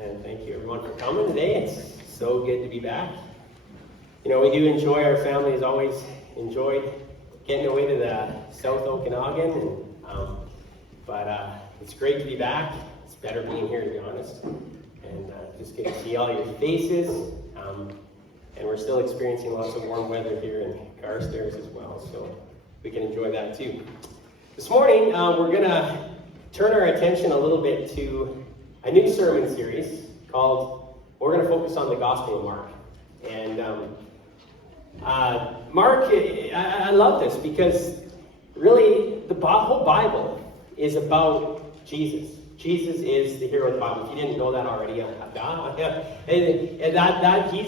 And thank you everyone for coming today. It's so good to be back. You know, we do enjoy, our family has always enjoyed getting away to the South Okanagan, but it's great to be back. It's better being here, to be honest. And just good to see all your faces. And we're still experiencing lots of warm weather here in Carstairs as well, so we can enjoy that too. This morning, we're going to turn our attention a little bit to a new sermon series called, we're going to focus on the Gospel of Mark. And Mark, I love this because really the whole Bible is about Jesus. Jesus is the hero of the Bible. If you didn't know that already,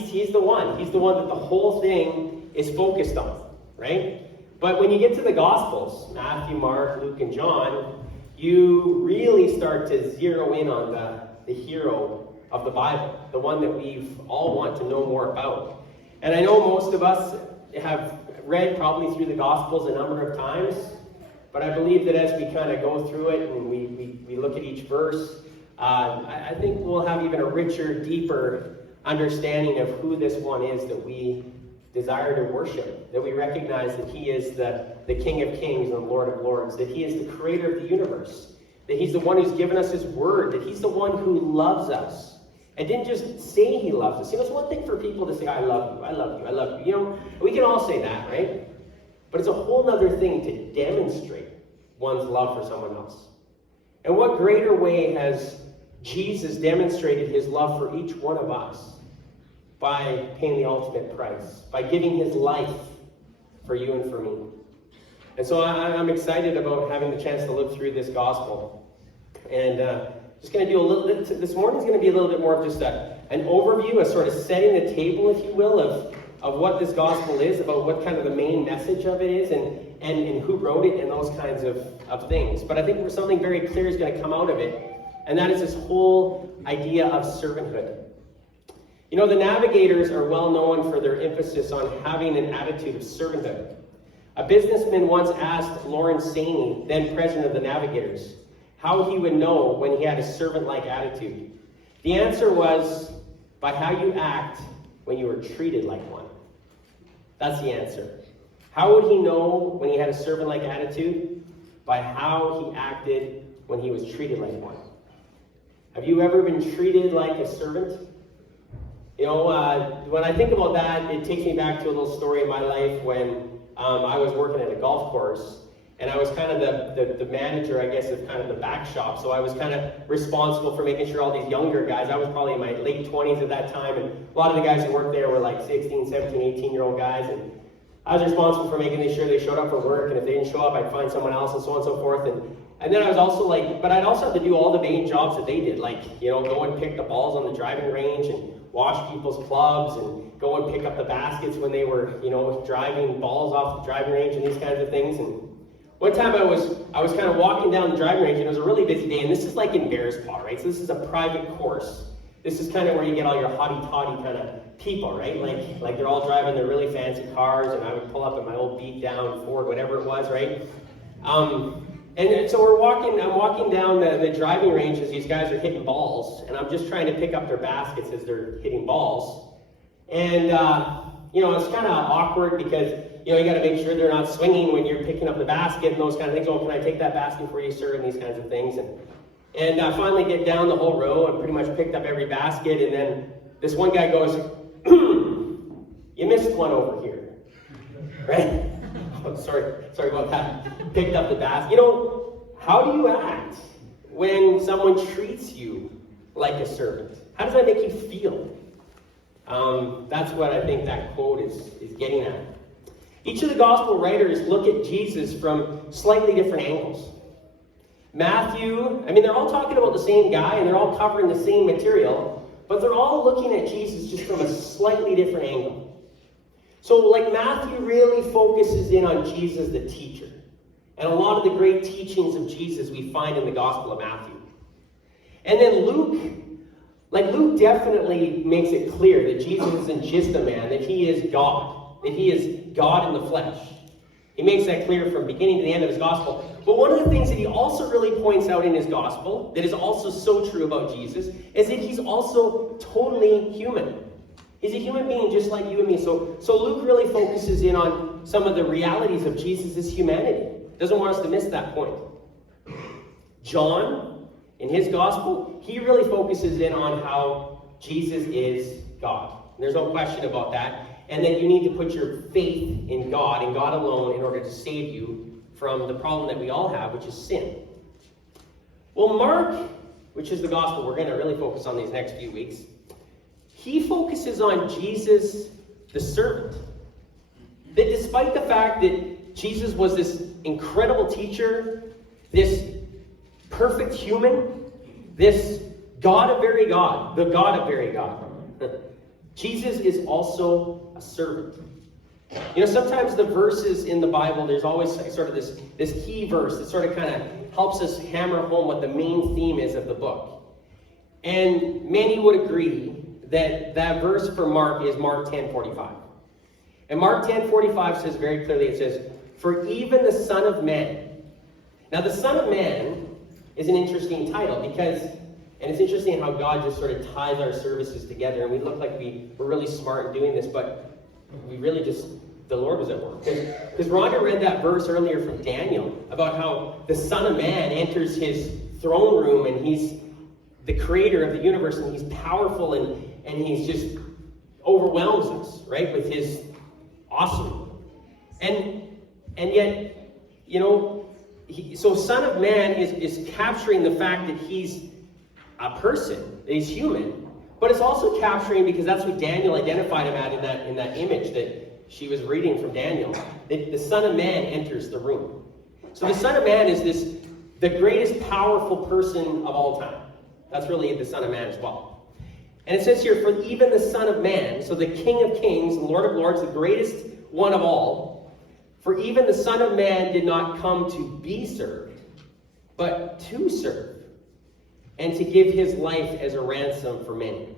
he's the one. He's the one that the whole thing is focused on, right? But when you get to the Gospels, Matthew, Mark, Luke, and John, you really start to zero in on the hero of the Bible, the one that we've all want to know more about. And I know most of us have read probably through the Gospels a number of times, but I believe that as we kind of go through it and we look at each verse, I think we'll have even a richer, deeper understanding of who this one is that we desire to worship, that we recognize that he is the King of Kings and the Lord of Lords, that he is the creator of the universe, that he's the one who's given us his word, that he's the one who loves us and didn't just say he loves us. You know, it's one thing for people to say, I love you, I love you, I love you. You know, we can all say that, right? But it's a whole other thing to demonstrate one's love for someone else. And what greater way has Jesus demonstrated his love for each one of us by paying the ultimate price, by giving his life for you and for me. And so I'm excited about having the chance to look through this gospel. And just going to do a little bit, this morning's going to be a little bit more of just an overview, a sort of setting the table, if you will, of what this gospel is, about what kind of the main message of it is, and who wrote it, and those kinds of things. But I think something very clear is going to come out of it, and that is this whole idea of servanthood. You know, the Navigators are well known for their emphasis on having an attitude of servanthood. A businessman once asked Lawrence Saney, then president of the Navigators, how he would know when he had a servant-like attitude. The answer was, by how you act when you are treated like one. That's the answer. How would he know when he had a servant-like attitude? By how he acted when he was treated like one. Have you ever been treated like a servant? You know, when I think about that, it takes me back to a little story in my life when I was working at a golf course, and I was kind of the manager, I guess, of kind of the back shop. So I was kind of responsible for making sure all these younger guys, I was probably in my late 20s at that time, and a lot of the guys who worked there were like 16, 17, 18-year-old guys, and I was responsible for making sure they showed up for work, and if they didn't show up, I'd find someone else, and so on and so forth. And then I was also but I'd also have to do all the main jobs that they did, like, you know, go and pick the balls on the driving range, and wash people's clubs, and go and pick up the baskets when they were, you know, driving balls off the driving range and these kinds of things. And one time I was kind of walking down the driving range, and it was a really busy day, and this is like in Bearspaw, right? So this is a private course. This is kind of where you get all your hotty-totty kind of people, right? Like they're all driving their really fancy cars, and I would pull up in my old beat-down Ford, whatever it was, right? And so I'm walking down the driving range as these guys are hitting balls, and I'm just trying to pick up their baskets as they're hitting balls. And, you know, it's kind of awkward because, you know, you got to make sure they're not swinging when you're picking up the basket and those kind of things. Oh, can I take that basket for you, sir? And these kinds of things. And I finally get down the whole row and pretty much picked up every basket. And then this one guy goes, you missed one over here, right? Oh, sorry about that. Picked up the basket. You know, how do you act when someone treats you like a servant? How does that make you feel? That's what I think that quote is getting at. Each of the gospel writers look at Jesus from slightly different angles. Matthew, I mean, they're all talking about the same guy, and they're all covering the same material, but they're all looking at Jesus just from a slightly different angle. So, like, Matthew really focuses in on Jesus the teacher. And a lot of the great teachings of Jesus we find in the Gospel of Matthew. And then Luke definitely makes it clear that Jesus isn't just a man, that he is God in the flesh. He makes that clear from beginning to the end of his gospel. But one of the things that he also really points out in his gospel that is also so true about Jesus is that he's also totally human. He's a human being just like you and me. So Luke really focuses in on some of the realities of Jesus' humanity. Doesn't want us to miss that point. John, in his gospel, he really focuses in on how Jesus is God. There's no question about that. And that you need to put your faith in God and God alone in order to save you from the problem that we all have, which is sin. Well, Mark, which is the gospel we're going to really focus on these next few weeks, he focuses on Jesus, the servant. That despite the fact that Jesus was this incredible teacher, this perfect human, this God of very God, the God of very God, Jesus is also a servant. You know, sometimes the verses in the Bible, there's always sort of this key verse that sort of kind of helps us hammer home what the main theme is of the book. And many would agree that that verse for Mark is Mark 10:45. And Mark 10:45 says very clearly, it says, "For even the Son of Man." Now, the Son of Man is an interesting title because, and it's interesting how God just sort of ties our services together, and we look like we're really smart in doing this, but we really just, the Lord was at work. Because Rhonda read that verse earlier from Daniel about how the Son of Man enters his throne room, and he's the creator of the universe, and he's powerful, and he's just overwhelms us, right, with his awesome. And yet, you know, so Son of Man is capturing the fact that he's a person, that he's human, but it's also capturing, because that's what Daniel identified him at in that image that she was reading from Daniel, that the Son of Man enters the room. So the Son of Man is the greatest powerful person of all time. That's really the Son of Man as well. And it says here, "For even the Son of Man," so the King of Kings, the Lord of Lords, the greatest one of all, "For even the Son of Man did not come to be served, but to serve, and to give his life as a ransom for many."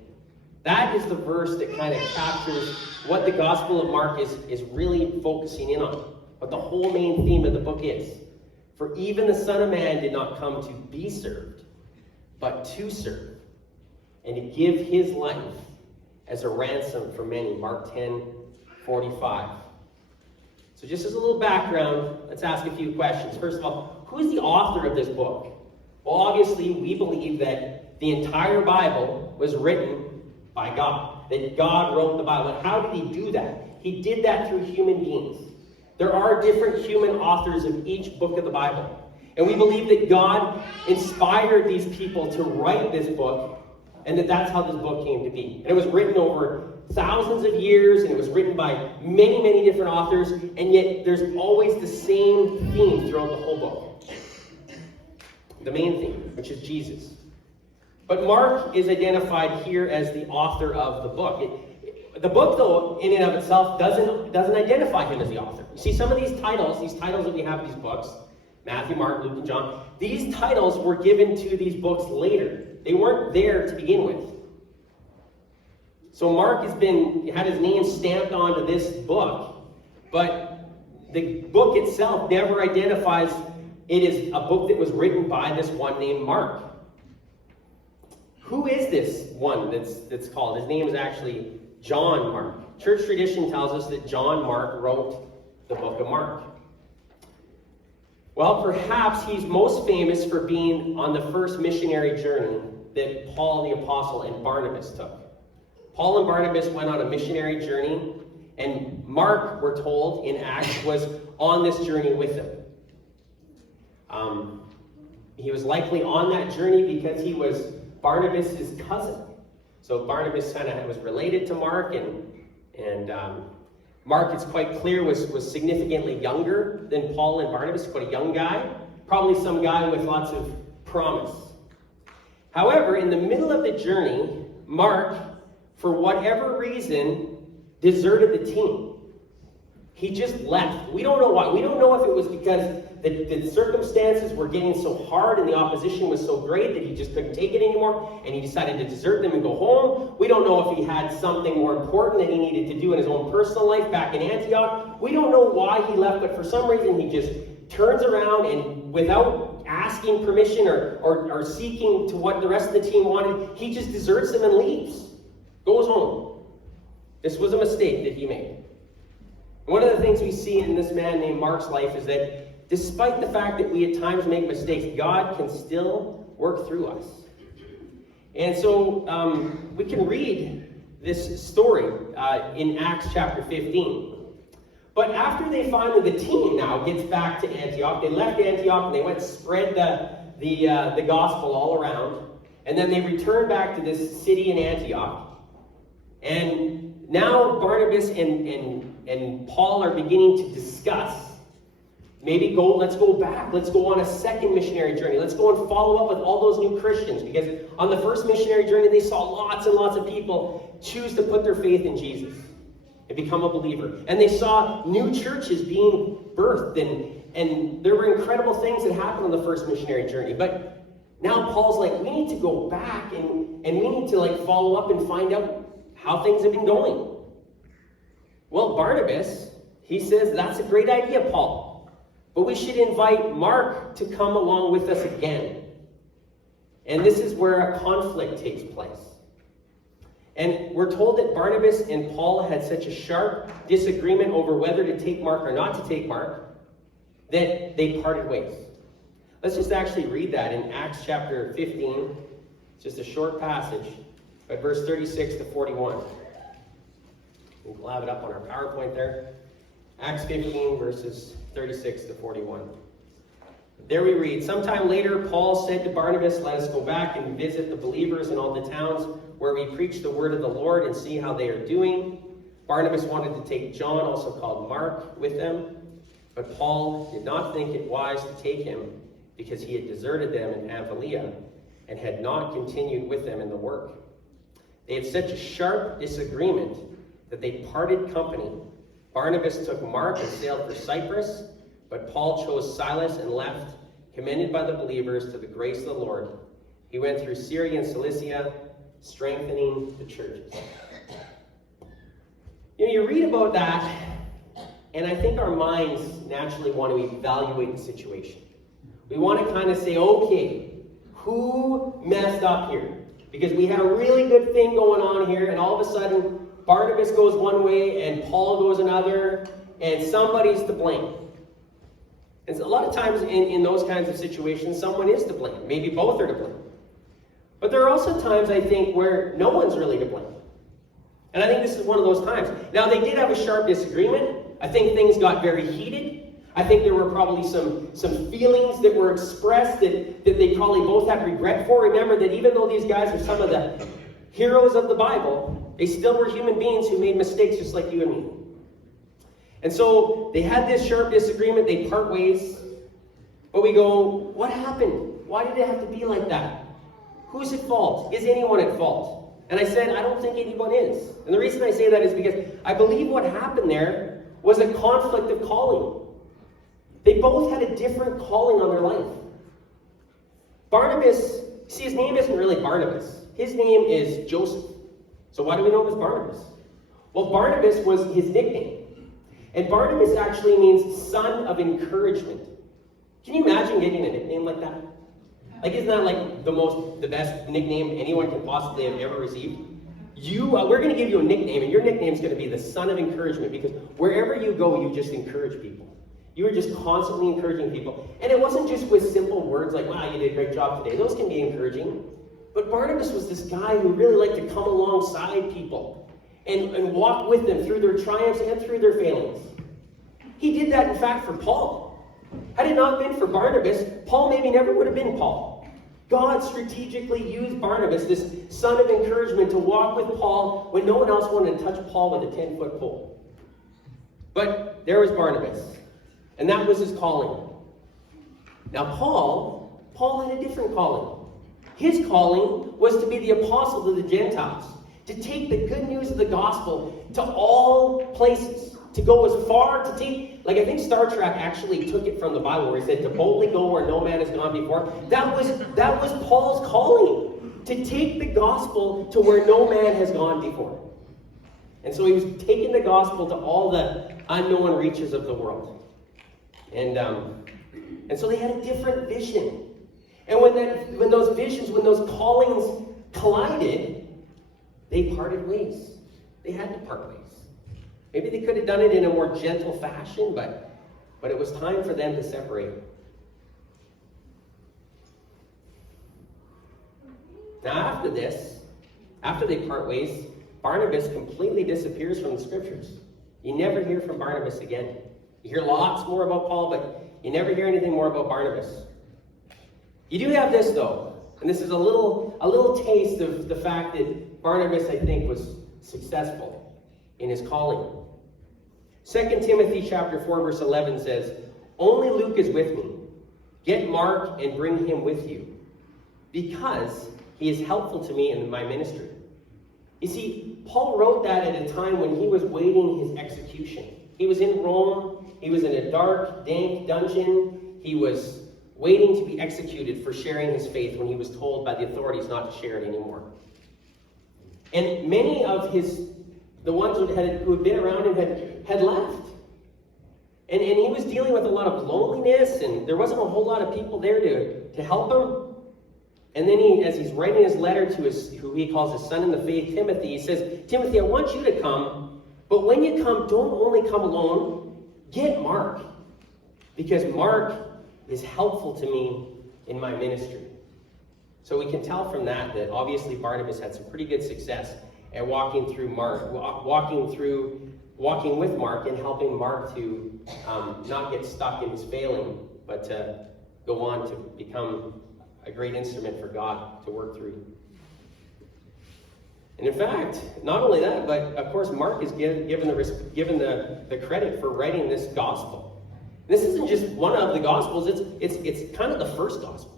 That is the verse that kind of captures what the Gospel of Mark is really focusing in on, what the whole main theme of the book is. "For even the Son of Man did not come to be served, but to serve, and to give his life as a ransom for many." Mark 10:45. So just as a little background, let's ask a few questions. First of all, who is the author of this book? Well, obviously, we believe that the entire Bible was written by God, that God wrote the Bible. And how did he do that? He did that through human beings. There are different human authors of each book of the Bible. And we believe that God inspired these people to write this book, and that's how this book came to be. And it was written over thousands of years, and it was written by many, many different authors, and yet there's always the same theme throughout the whole book. The main theme, which is Jesus. But Mark is identified here as the author of the book. The book, though, in and of itself, doesn't identify him as the author. You see, some of these titles that we have in these books, Matthew, Mark, Luke, and John, these titles were given to these books later. They weren't there to begin with. So Mark had his name stamped onto this book, but the book itself never identifies it is a book that was written by this one named Mark. Who is this one that's called? His name is actually John Mark. Church tradition tells us that John Mark wrote the book of Mark. Well, perhaps he's most famous for being on the first missionary journey that Paul the Apostle and Barnabas took. Paul and Barnabas went on a missionary journey, and Mark, we're told in Acts, was on this journey with them. He was likely on that journey because he was Barnabas' cousin. So Barnabas kind of was related to Mark, and Mark, it's quite clear, was significantly younger than Paul and Barnabas, quite a young guy, probably some guy with lots of promise. However, in the middle of the journey, Mark, for whatever reason, deserted the team. He just left. We don't know why. We don't know if it was because the circumstances were getting so hard and the opposition was so great that he just couldn't take it anymore, and he decided to desert them and go home. We don't know if he had something more important that he needed to do in his own personal life back in Antioch. We don't know why he left, but for some reason he just turns around and without asking permission or seeking to what the rest of the team wanted, he just deserts them and leaves. Goes home. This was a mistake that he made. One of the things we see in this man named Mark's life is that despite the fact that we at times make mistakes, God can still work through us. And so we can read this story in Acts chapter 15. But after the team now gets back to Antioch, they left Antioch and they went spread the gospel all around. And then they returned back to this city in Antioch. And now Barnabas and Paul are beginning to discuss, let's go back. Let's go on a second missionary journey. Let's go and follow up with all those new Christians. Because on the first missionary journey, they saw lots and lots of people choose to put their faith in Jesus and become a believer. And they saw new churches being birthed, and there were incredible things that happened on the first missionary journey. But now Paul's like, we need to go back and we need to follow up and find out how things have been going. Well, Barnabas, he says, that's a great idea, Paul. But we should invite Mark to come along with us again. And this is where a conflict takes place. And we're told that Barnabas and Paul had such a sharp disagreement over whether to take Mark or not to take Mark that they parted ways. Let's just actually read that in Acts chapter 15. It's just a short passage, but verse 36 to 41. We'll have it up on our PowerPoint there. Acts 15, verses 36 to 41. There we read, sometime later, Paul said to Barnabas, let us go back and visit the believers in all the towns where we preach the word of the Lord and see how they are doing. Barnabas wanted to take John, also called Mark, with them, but Paul did not think it wise to take him because he had deserted them in Pamphylia and had not continued with them in the work. They had such a sharp disagreement that they parted company. Barnabas took Mark and sailed for Cyprus, but Paul chose Silas and left, commended by the believers to the grace of the Lord. He went through Syria and Cilicia, strengthening the churches. You read about that, and I think our minds naturally want to evaluate the situation. We want to kind of say, okay, who messed up here? Because we had a really good thing going on here, and all of a sudden, Barnabas goes one way, and Paul goes another, and somebody's to blame. And so a lot of times in those kinds of situations, someone is to blame. Maybe both are to blame. But there are also times, I think, where no one's really to blame. And I think this is one of those times. Now, they did have a sharp disagreement. I think things got very heated. I think there were probably some feelings that were expressed that they probably both had regret for. Remember that even though these guys are some of the heroes of the Bible, they still were human beings who made mistakes just like you and me. And so they had this sharp disagreement. They part ways. But we go, what happened? Why did it have to be like that? Who's at fault? Is anyone at fault? And I said, I don't think anyone is. And the reason I say that is because I believe what happened there was a conflict of calling. They both had a different calling on their life. Barnabas, see, his name isn't really Barnabas. His name is Joseph. So why do we know him as Barnabas? Well, Barnabas was his nickname. And Barnabas actually means son of encouragement. Can you imagine getting a nickname like that? Isn't that like the best nickname anyone can possibly have ever received? We're going to give you a nickname, and your nickname is going to be the son of encouragement, because wherever you go, you just encourage people. You were just constantly encouraging people. And it wasn't just with simple words like, wow, you did a great job today. Those can be encouraging. But Barnabas was this guy who really liked to come alongside people and walk with them through their triumphs and through their failings. He did that, in fact, for Paul. Had it not been for Barnabas, Paul maybe never would have been Paul. God strategically used Barnabas, this son of encouragement, to walk with Paul when no one else wanted to touch Paul with a 10-foot pole. But there was Barnabas, and that was his calling. Now Paul had a different calling. His calling was to be the apostle to the Gentiles, to take the good news of the gospel to all places. to go as far, to take, like I think Star Trek actually took it from the Bible where he said to boldly go where no man has gone before. That was Paul's calling, to take the gospel to where no man has gone before. And so he was taking the gospel to all the unknown reaches of the world. And so they had a different vision. And when those visions, when those callings collided, they parted ways. They had to part ways. Maybe they could have done it in a more gentle fashion, but it was time for them to separate. Now after this, after they part ways, Barnabas completely disappears from the scriptures. You never hear from Barnabas again. You hear lots more about Paul, but you never hear anything more about Barnabas. You do have this though, and this is a little taste of the fact that Barnabas, I think, was successful in his calling. 2 Timothy chapter 4, verse 11 says, "Only Luke is with me. Get Mark and bring him with you, because he is helpful to me in my ministry." You see, Paul wrote that at a time when he was waiting his execution. He was in Rome. He was in a dark, dank dungeon. He was waiting to be executed for sharing his faith when he was told by the authorities not to share it anymore. And many of the ones who had been around him had left. And he was dealing with a lot of loneliness, and there wasn't a whole lot of people there to help him. And then as he's writing his letter to who he calls his son in the faith, Timothy, he says, "Timothy, I want you to come, but when you come, don't only come alone, get Mark, because Mark is helpful to me in my ministry." So we can tell from that obviously Barnabas had some pretty good success at walking with Mark and helping Mark to not get stuck in his failing, but to go on to become a great instrument for God to work through. And in fact, not only that, but of course Mark is given the credit for writing this gospel. This isn't just one of the gospels, it's kind of the first gospel.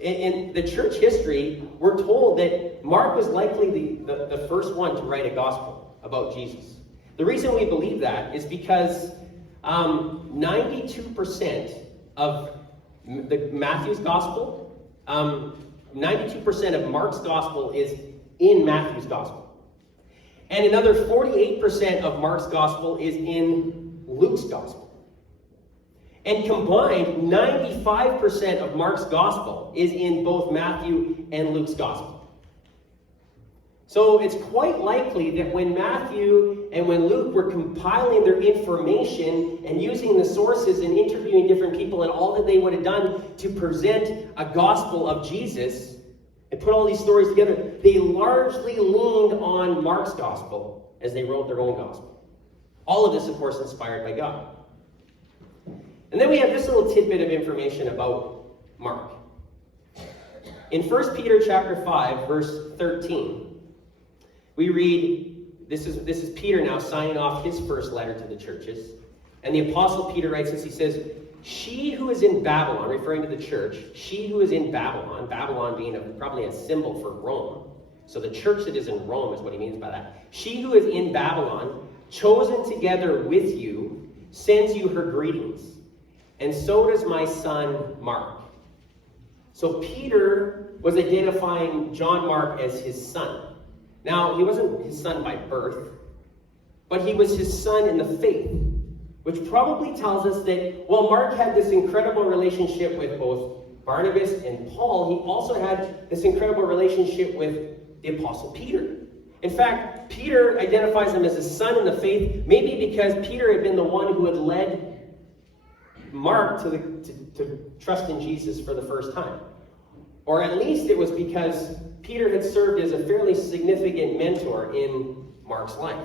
In the church history, we're told that Mark was likely the first one to write a gospel about Jesus. The reason we believe that is because 92% of Matthew's gospel, 92% of Mark's gospel is in Matthew's gospel. And another 48% of Mark's gospel is in Luke's gospel. And combined, 95% of Mark's gospel is in both Matthew and Luke's gospel. So it's quite likely that when Matthew and when Luke were compiling their information and using the sources and interviewing different people and all that they would have done to present a gospel of Jesus and put all these stories together, they largely leaned on Mark's gospel as they wrote their own gospel. All of this, of course, inspired by God. And then we have this little tidbit of information about Mark. In 1 Peter chapter 5, verse 13, we read, this is Peter now signing off his first letter to the churches. And the Apostle Peter writes this, he says, "She who is in Babylon," referring to the church, "she who is in Babylon," Babylon being probably a symbol for Rome. So the church that is in Rome is what he means by that. "She who is in Babylon, chosen together with you, sends you her greetings. And so does my son Mark." So Peter was identifying John Mark as his son. Now, he wasn't his son by birth, but he was his son in the faith, which probably tells us that while Mark had this incredible relationship with both Barnabas and Paul, he also had this incredible relationship with the Apostle Peter. In fact, Peter identifies him as his son in the faith, maybe because Peter had been the one who had led Mark to trust in Jesus for the first time. Or at least it was because Peter had served as a fairly significant mentor in Mark's life.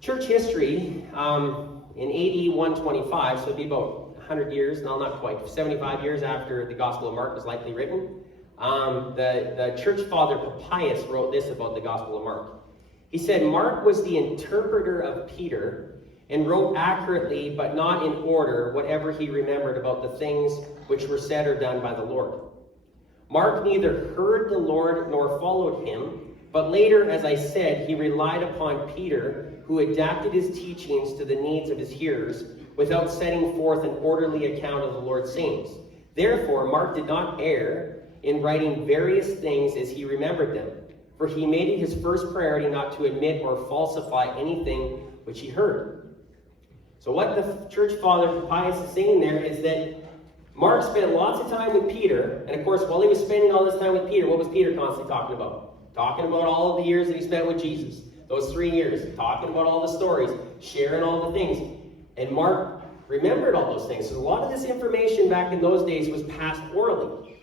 Church history, in AD 125, so it'd be about 100 years, no, not quite, 75 years after the Gospel of Mark was likely written, the church father Papias wrote this about the Gospel of Mark. He said, "Mark was the interpreter of Peter and wrote accurately, but not in order, whatever he remembered about the things which were said or done by the Lord. Mark neither heard the Lord nor followed him, But later, as I said, he relied upon Peter, who adapted his teachings to the needs of his hearers without setting forth an orderly account of the Lord's sayings. Therefore, Mark did not err in writing various things as he remembered them, for he made it his first priority not to admit or falsify anything which he heard. So what the church father Pius is saying there is that Mark spent lots of time with Peter, and of course, while he was spending all this time with Peter, what was Peter constantly talking about? Talking about all of the years that he spent with Jesus. Those 3 years. Talking about all the stories. Sharing all the things. And Mark remembered all those things. So a lot of this information back in those days was passed orally.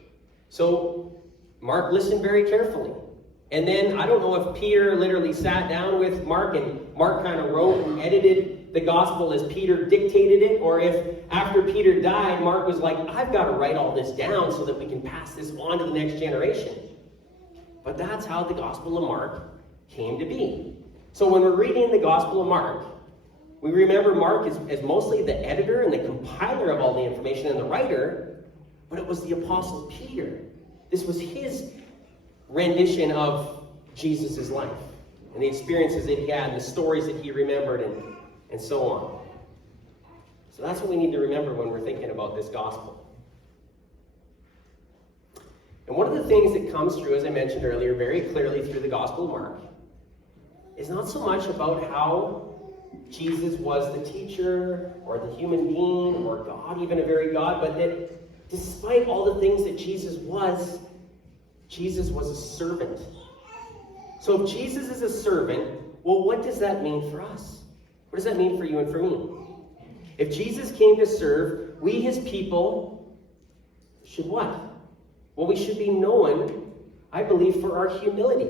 So Mark listened very carefully. And then, I don't know if Peter literally sat down with Mark and Mark kind of wrote and edited the gospel as Peter dictated it, or if after Peter died, Mark was like, I've got to write all this down so that we can pass this on to the next generation. But that's how the Gospel of Mark came to be. So when we're reading the Gospel of Mark, we remember Mark as mostly the editor and the compiler of all the information and the writer, but it was the Apostle Peter. This was his rendition of Jesus' life and the experiences that he had and the stories that he remembered and so on. So that's what we need to remember when we're thinking about this Gospel. And one of the things that comes through, as I mentioned earlier, very clearly through the Gospel of Mark, is not so much about how Jesus was the teacher, or the human being, or God, even a very God, but that despite all the things that Jesus was a servant. So if Jesus is a servant, well, what does that mean for us? What does that mean for you and for me? If Jesus came to serve, we, his people, should what? Well, we should be known, I believe, for our humility.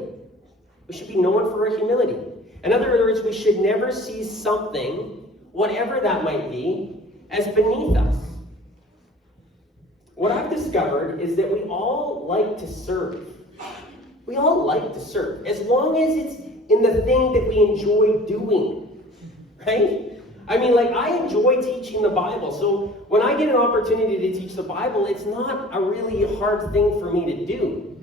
We should be known for our humility. In other words, we should never see something, whatever that might be, as beneath us. What I've discovered is that we all like to serve. We all like to serve, as long as it's in the thing that we enjoy doing, right? I mean, like, I enjoy teaching the Bible, so when I get an opportunity to teach the Bible, it's not a really hard thing for me to do.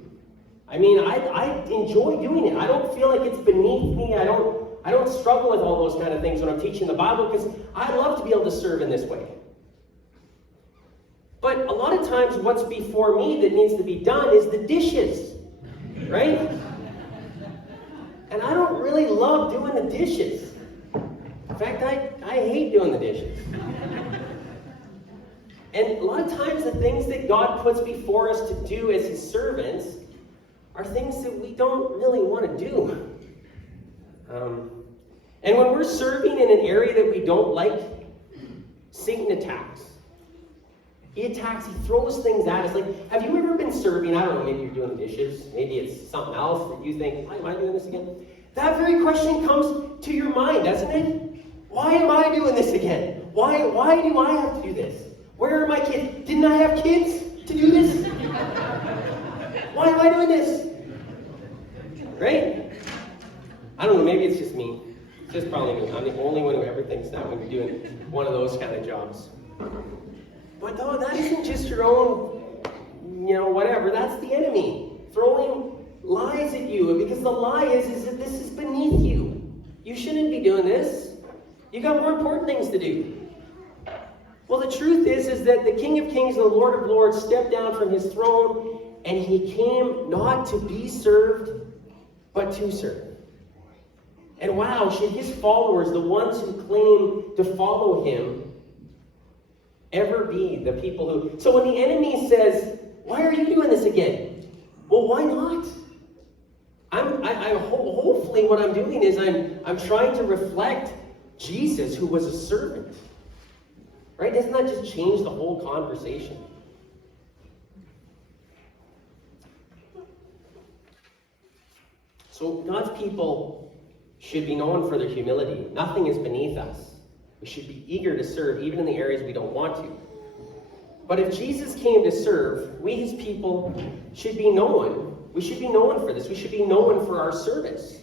I mean, I enjoy doing it. I don't feel like it's beneath me. I don't struggle with all those kind of things when I'm teaching the Bible, because I love to be able to serve in this way. But a lot of times what's before me that needs to be done is the dishes, right? And I don't really love doing the dishes. In fact, I hate doing the dishes. And a lot of times the things that God puts before us to do as his servants are things that we don't really want to do. And when we're serving in an area that we don't like, Satan attacks. He attacks, he throws things at us. Like, have you ever been serving? I don't know, maybe you're doing the dishes. Maybe it's something else that you think, why am I doing this again? That very question comes to your mind, doesn't it? Why am I doing this again? Why do I have to do this? Where are my kids? Didn't I have kids to do this? Why am I doing this? Right? I don't know, maybe it's just me. It's just probably me. I'm the only one who ever thinks that when you're doing one of those kind of jobs. But no, that isn't just your own, whatever. That's the enemy throwing lies at you. Because the lie is that this is beneath you. You shouldn't be doing this. You got more important things to do. Well, the truth is that the King of Kings and the Lord of Lords stepped down from his throne, and he came not to be served, but to serve. And wow, should his followers, the ones who claim to follow him, ever be the people who... So when the enemy says, why are you doing this again? Well, why not? Hopefully what I'm doing is I'm trying to reflect Jesus, who was a servant. Right? Doesn't that just change the whole conversation? So God's people should be known for their humility. Nothing is beneath us. We should be eager to serve, even in the areas we don't want to. But if Jesus came to serve, we, his people, should be known. We should be known for this. We should be known for our service.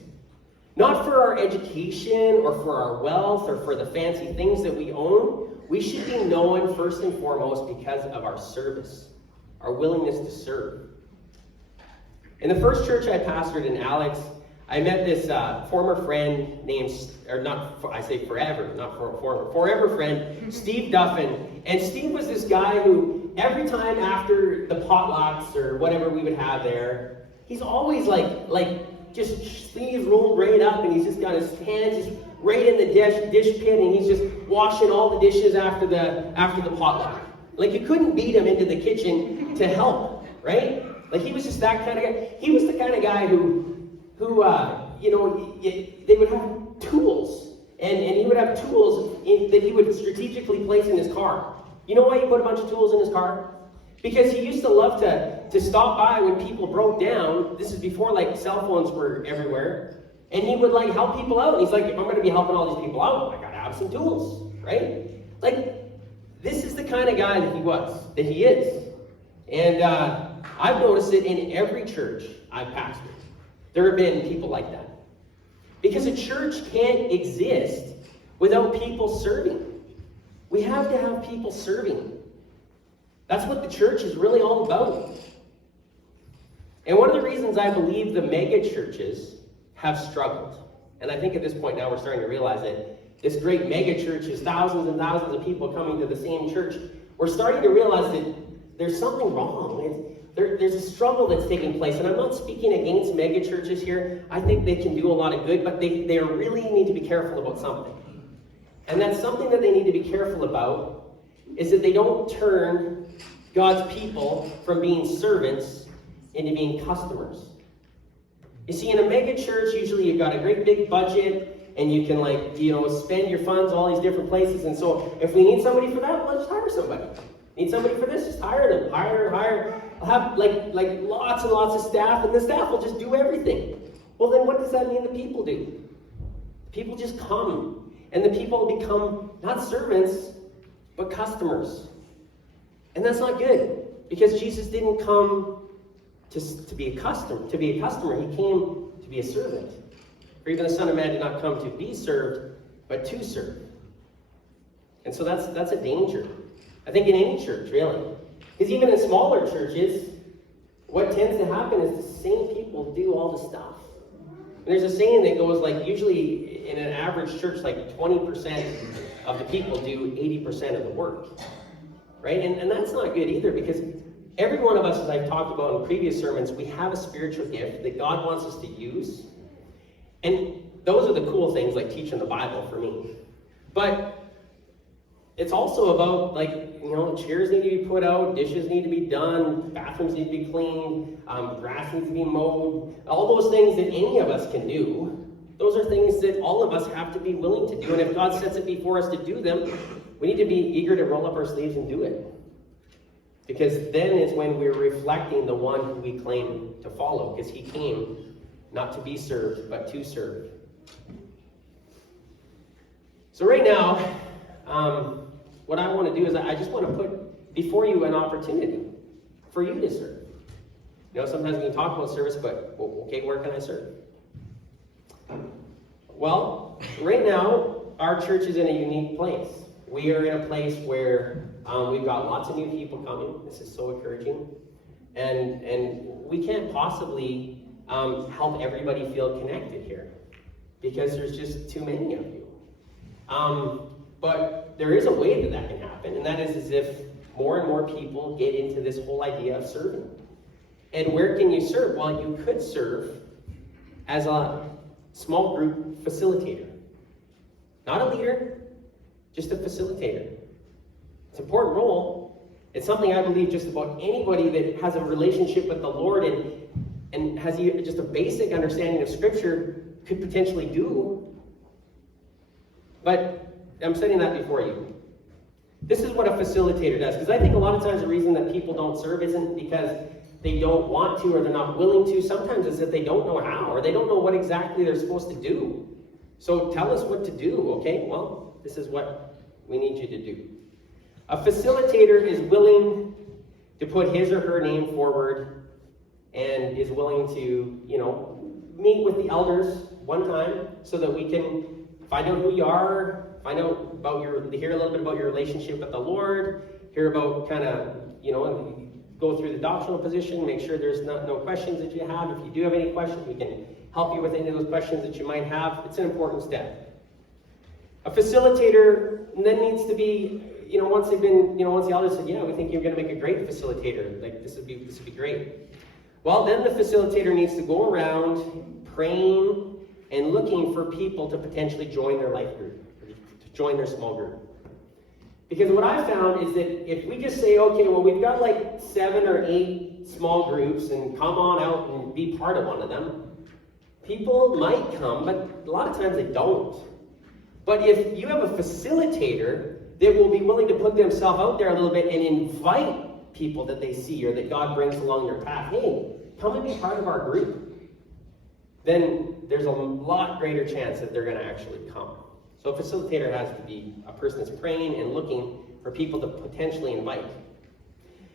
Not for our education or for our wealth or for the fancy things that we own. We should be known first and foremost because of our service, our willingness to serve. In the first church I pastored in, Alex I met this former friend named, or not, I say forever, not former, forever friend, Steve Duffin. And Steve was this guy who, every time after the potlucks or whatever we would have there, he's always like just sleeves rolled right up, and he's just got his hands just right in the dish pit, and he's just washing all the dishes after the potluck. Like, you couldn't beat him into the kitchen to help, right? Like, he was just that kind of guy. He was the kind of guy who they would have tools, and he would have tools that he would strategically place in his car. You know why he put a bunch of tools in his car? Because he used to love to stop by when people broke down. This is before, like, cell phones were everywhere. And he would, like, help people out. And he's like, if I'm going to be helping all these people out, I got to have some tools, right? Like, this is the kind of guy that he is. And I've noticed it in every church I've pastored. There have been people like that. Because a church can't exist without people serving. We have to have people serving. That's what the church is really all about. And one of the reasons I believe the mega churches have struggled, and I think at this point now we're starting to realize that this great mega church is thousands and thousands of people coming to the same church. We're starting to realize that there's something wrong. There's a struggle that's taking place, and I'm not speaking against mega churches here. I think they can do a lot of good, but they really need to be careful about something. And that's something that they need to be careful about, is that they don't turn God's people from being servants into being customers. You see, in a mega church, usually you've got a great big budget, and you can, spend your funds all these different places. And so if we need somebody for that, let's hire somebody. Need somebody for this? Just hire them. Hire. I'll have like lots and lots of staff, and the staff will just do everything. Well, then what does that mean the people do? People just come, and the people become not servants, but customers. And that's not good, because Jesus didn't come to be a customer. He came to be a servant. For even the Son of Man did not come to be served, but to serve. And so that's a danger. I think in any church, really. Because even in smaller churches, what tends to happen is the same people do all the stuff. And there's a saying that goes like, usually in an average church, like 20% of the people do 80% of the work. Right? And that's not good either, because every one of us, as I've talked about in previous sermons, we have a spiritual gift that God wants us to use. And those are the cool things, like teaching the Bible for me. But it's also about, chairs need to be put out, dishes need to be done, bathrooms need to be cleaned, grass needs to be mowed. All those things that any of us can do, those are things that all of us have to be willing to do. And if God sets it before us to do them, we need to be eager to roll up our sleeves and do it. Because then is when we're reflecting the one who we claim to follow. Because he came not to be served, but to serve. So right now, what I want to do is I just want to put before you an opportunity for you to serve. Sometimes we can talk about service, but okay, where can I serve? Well, right now, our church is in a unique place. We are in a place where we've got lots of new people coming. This is so encouraging. And we can't possibly help everybody feel connected here, because there's just too many of you. But there is a way that can happen, and that is as if more and more people get into this whole idea of serving. And where can you serve? Well, you could serve as a small group facilitator. Not a leader, just a facilitator. It's an important role. It's something I believe just about anybody that has a relationship with the Lord and has just a basic understanding of Scripture could potentially do. But I'm setting that before you. This is what a facilitator does. Because I think a lot of times the reason that people don't serve isn't because they don't want to or they're not willing to. Sometimes it's that they don't know how, or they don't know what exactly they're supposed to do. So tell us what to do, okay? Well, this is what we need you to do. A facilitator is willing to put his or her name forward and is willing to, meet with the elders one time so that we can find out who you are, hear a little bit about your relationship with the Lord, hear about kind of, go through the doctrinal position, make sure there's no questions that you have. If you do have any questions, we can help you with any of those questions that you might have. It's an important step. A facilitator then needs to be, once the elders said, we think you're going to make a great facilitator. Like, this would be great. Well, then the facilitator needs to go around praying and looking for people to potentially join their life group, or to join their small group. Because what I found is that if we just say, okay, well, we've got like 7 or 8 small groups and come on out and be part of one of them, people might come, but a lot of times they don't. But if you have a facilitator that will be willing to put themselves out there a little bit and invite people that they see or that God brings along their path, hey, come and be part of our group, then there's a lot greater chance that they're going to actually come. So a facilitator has to be a person that's praying and looking for people to potentially invite.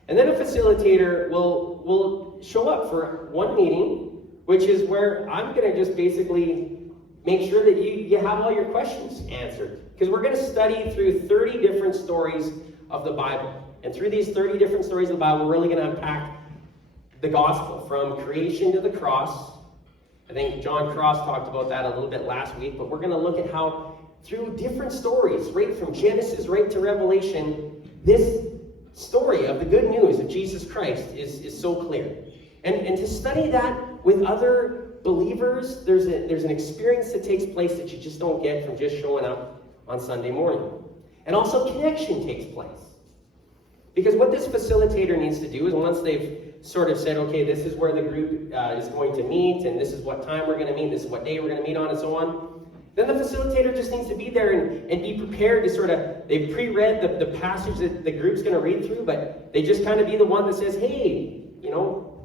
And then a facilitator will show up for one meeting, which is where I'm going to just basically make sure that you have all your questions answered. Because we're going to study through 30 different stories of the Bible. And through these 30 different stories of the Bible, we're really going to unpack the gospel from creation to the cross. I think John Cross talked about that a little bit last week, but we're going to look at how through different stories, right from Genesis right to Revelation, this story of the good news of Jesus Christ is so clear. And to study that with other believers, there's an experience that takes place that you just don't get from just showing up on Sunday morning. And also connection takes place. Because what this facilitator needs to do is once they've sort of said, okay, this is where the group is going to meet, and this is what time we're going to meet, this is what day we're going to meet on, and so on, then the facilitator just needs to be there and be prepared to sort of, they've pre-read the passage that the group's going to read through, but they just kind of be the one that says, hey,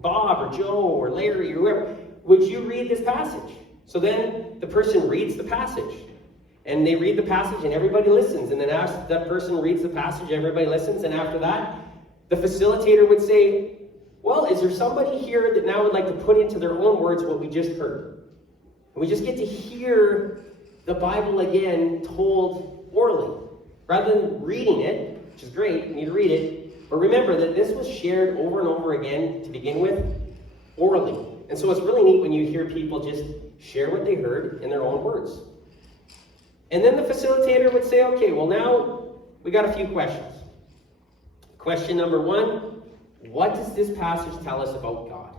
Bob or Joe or Larry or whoever, would you read this passage? So then the person reads the passage. And they read the passage and everybody listens. And then after that person reads the passage, everybody listens. And after that, the facilitator would say, well, is there somebody here that now would like to put into their own words what we just heard? And we just get to hear the Bible again told orally. Rather than reading it, which is great, you need to read it. But remember that this was shared over and over again to begin with, orally. And so it's really neat when you hear people just share what they heard in their own words. And then the facilitator would say, okay, well now we got a few questions. Question number 1, what does this passage tell us about God?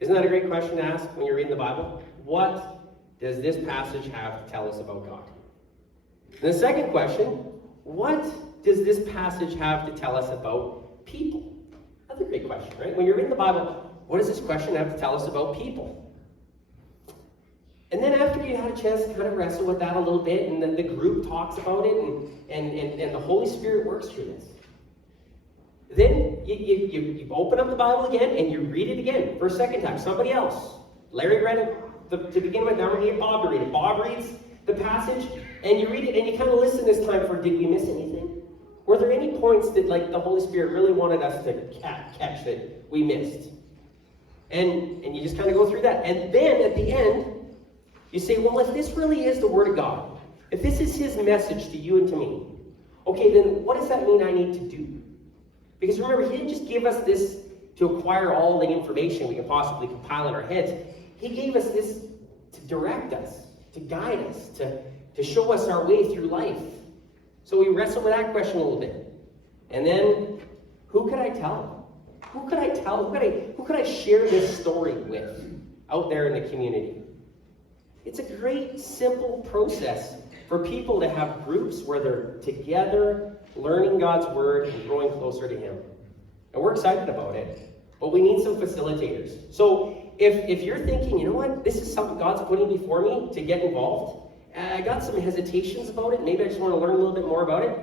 Isn't that a great question to ask when you're reading the Bible? What does this passage have to tell us about God? And the second question, what does this passage have to tell us about people? That's a great question, right? When you're reading the Bible, what does this question have to tell us about people? And then after you had a chance to kind of wrestle with that a little bit, and then the group talks about it, and the Holy Spirit works through this, then you open up the Bible again, and you read it again for a second time. Somebody else. Larry read it to begin with, now we're going to get Bob to read it. Bob reads the passage, and you read it, and you kind of listen this time for, did we miss anything? Were there any points that the Holy Spirit really wanted us to catch that we missed? And you just kind of go through that. And then at the end, you say, well, if this really is the Word of God, if this is His message to you and to me, okay, then what does that mean I need to do? Because remember, He didn't just give us this to acquire all the information we can possibly compile in our heads. He gave us this to direct us, to guide us, to show us our way through life. So we wrestle with that question a little bit. And then, who could I tell? Who could I tell? Who could I share this story with out there in the community? It's a great, simple process for people to have groups where they're together, learning God's Word and growing closer to Him. And we're excited about it, but we need some facilitators. So if you're thinking, you know what, this is something God's putting before me to get involved, I got some hesitations about it, maybe I just want to learn a little bit more about it,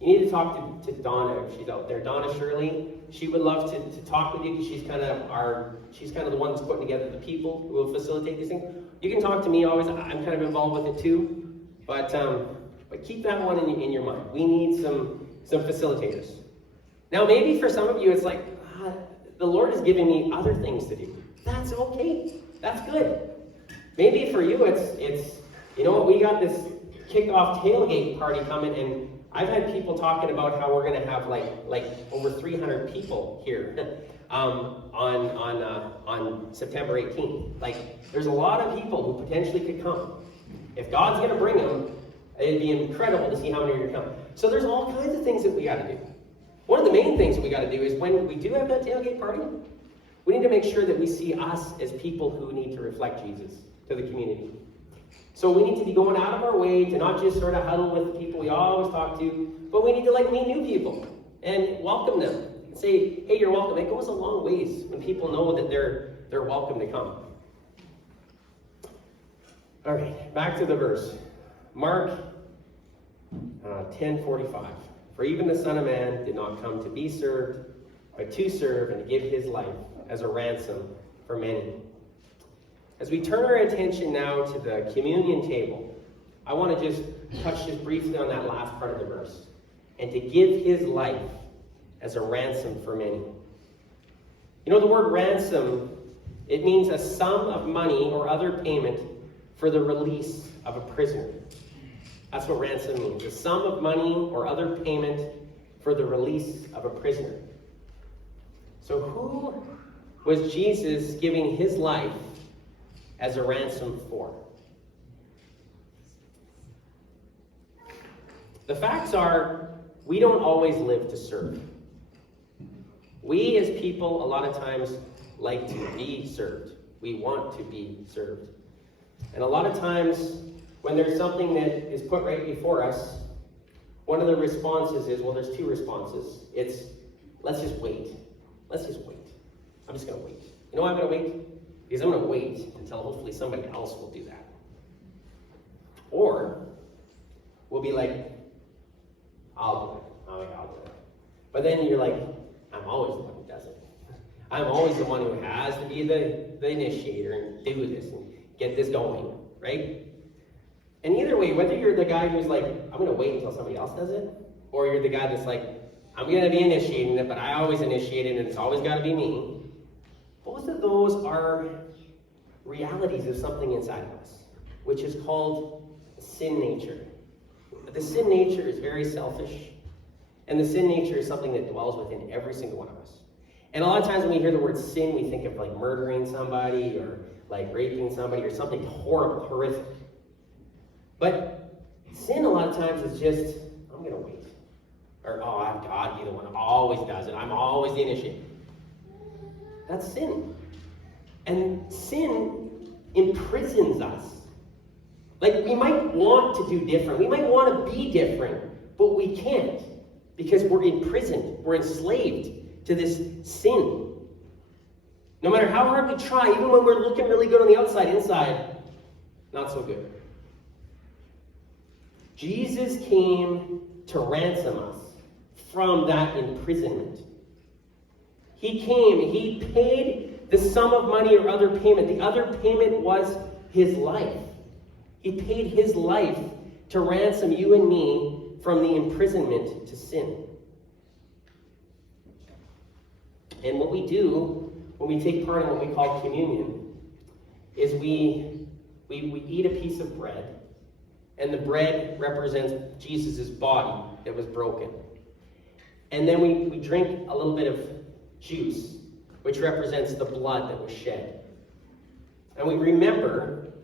you need to talk to Donna if she's out there. Donna Shirley, she would love to talk with you because she's kind of the one that's putting together the people who will facilitate these things. You can talk to me always. I'm kind of involved with it too. But keep that one in your mind. We need some facilitators. Now maybe for some of you it's like, the Lord is giving me other things to do. That's okay. That's good. Maybe for you it's you know what, we got this kickoff tailgate party coming, and I've had people talking about how we're going to have like over 300 people here on September 18th. Like, there's a lot of people who potentially could come. If God's going to bring them, it'd be incredible to see how many are going to come. So there's all kinds of things that we got to do. One of the main things that we got to do is when we do have that tailgate party, we need to make sure that we see us as people who need to reflect Jesus to the community. So we need to be going out of our way to not just sort of huddle with the people we always talk to, but we need to meet new people and welcome them. And say, hey, you're welcome. It goes a long ways when people know that they're welcome to come. All right, back to the verse. Mark 10:45. For even the Son of Man did not come to be served, but to serve and to give his life as a ransom for many. As we turn our attention now to the communion table, I want to just touch just briefly on that last part of the verse. And to give his life as a ransom for many. You know, the word ransom, it means a sum of money or other payment for the release of a prisoner. That's what ransom means. A sum of money or other payment for the release of a prisoner. So who was Jesus giving his life as a ransom for? The facts are, we don't always live to serve. We as people a lot of times like to be served. We want to be served. And a lot of times when there's something that is put right before us, one of the responses is, well, there's two responses. It's, let's just wait. Let's just wait. I'm just going to wait. You know why I'm going to wait? Because I'm going to wait until hopefully somebody else will do that. Or we'll be like, I'll do it. I'll do it. But then you're like, I'm always the one who does it. I'm always the one who has to be the initiator and do this and get this going, right? And either way, whether you're the guy who's like, I'm going to wait until somebody else does it, or you're the guy that's like, I'm going to be initiating it, but I always initiate it and it's always got to be me. Both of those are realities of something inside of us, which is called sin nature. The sin nature is very selfish, and the sin nature is something that dwells within every single one of us. And a lot of times when we hear the word sin, we think of like murdering somebody or like raping somebody or something horrible, horrific. But sin a lot of times is just, I'm going to wait. Or, oh, I've got to be the one who always does it. I'm always the initiator. That's sin. And sin imprisons us. Like, we might want to do different. We might want to be different, but we can't because we're imprisoned. We're enslaved to this sin. No matter how hard we try, even when we're looking really good on the outside, inside, not so good. Jesus came to ransom us from that imprisonment. He came, he paid the sum of money or other payment. The other payment was his life. He paid his life to ransom you and me from the imprisonment to sin. And what we do when we take part in what we call communion is we eat a piece of bread. And the bread represents Jesus' body that was broken. And then we drink a little bit of juice, which represents the blood that was shed. And we remember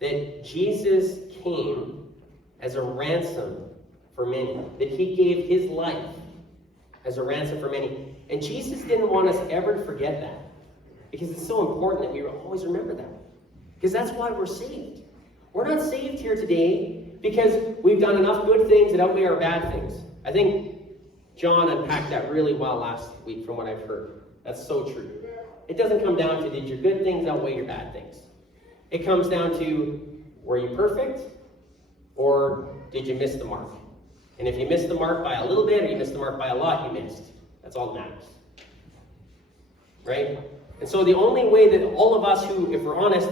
that Jesus came as a ransom for many, that he gave his life as a ransom for many. And Jesus didn't want us ever to forget that, because it's so important that we always remember that, because that's why we're saved. We're not saved here today because we've done enough good things that outweigh our bad things. I think John unpacked that really well last week from what I've heard. That's so true. It doesn't come down to did your good things outweigh your bad things. It comes down to, were you perfect or did you miss the mark? And if you missed the mark by a little bit or you missed the mark by a lot, you missed. That's all that matters. Right? And so the only way that all of us who, if we're honest,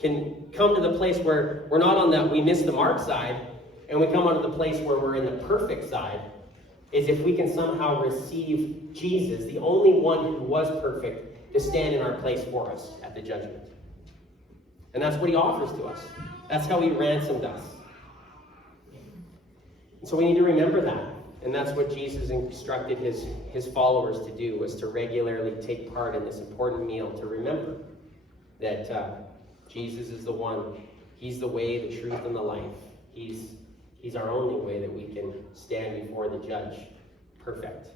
can come to the place where we're not on the we missed the mark side, and we come onto the place where we're in the perfect side, is if we can somehow receive Jesus, the only one who was perfect, to stand in our place for us at the judgment. And that's what he offers to us. That's how he ransomed us. And so we need to remember that. And that's what Jesus instructed his followers to do, was to regularly take part in this important meal, to remember that Jesus is the one. He's the way, the truth, and the life. He's our only way that we can stand before the judge perfect,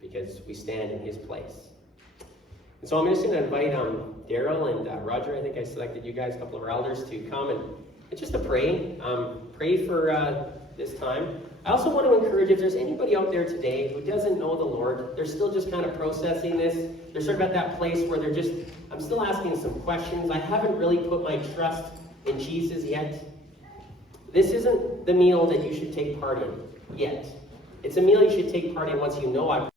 because we stand in his place. And so I'm just going to invite Daryl and Roger, I think I selected you guys, a couple of our elders, to come and just to pray. Pray for this time. I also want to encourage, if there's anybody out there today who doesn't know the Lord, they're still just kind of processing this, they're sort of at that place where I'm still asking some questions, I haven't really put my trust in Jesus yet. This isn't the meal that you should take part in yet. It's a meal you should take part in once you know I've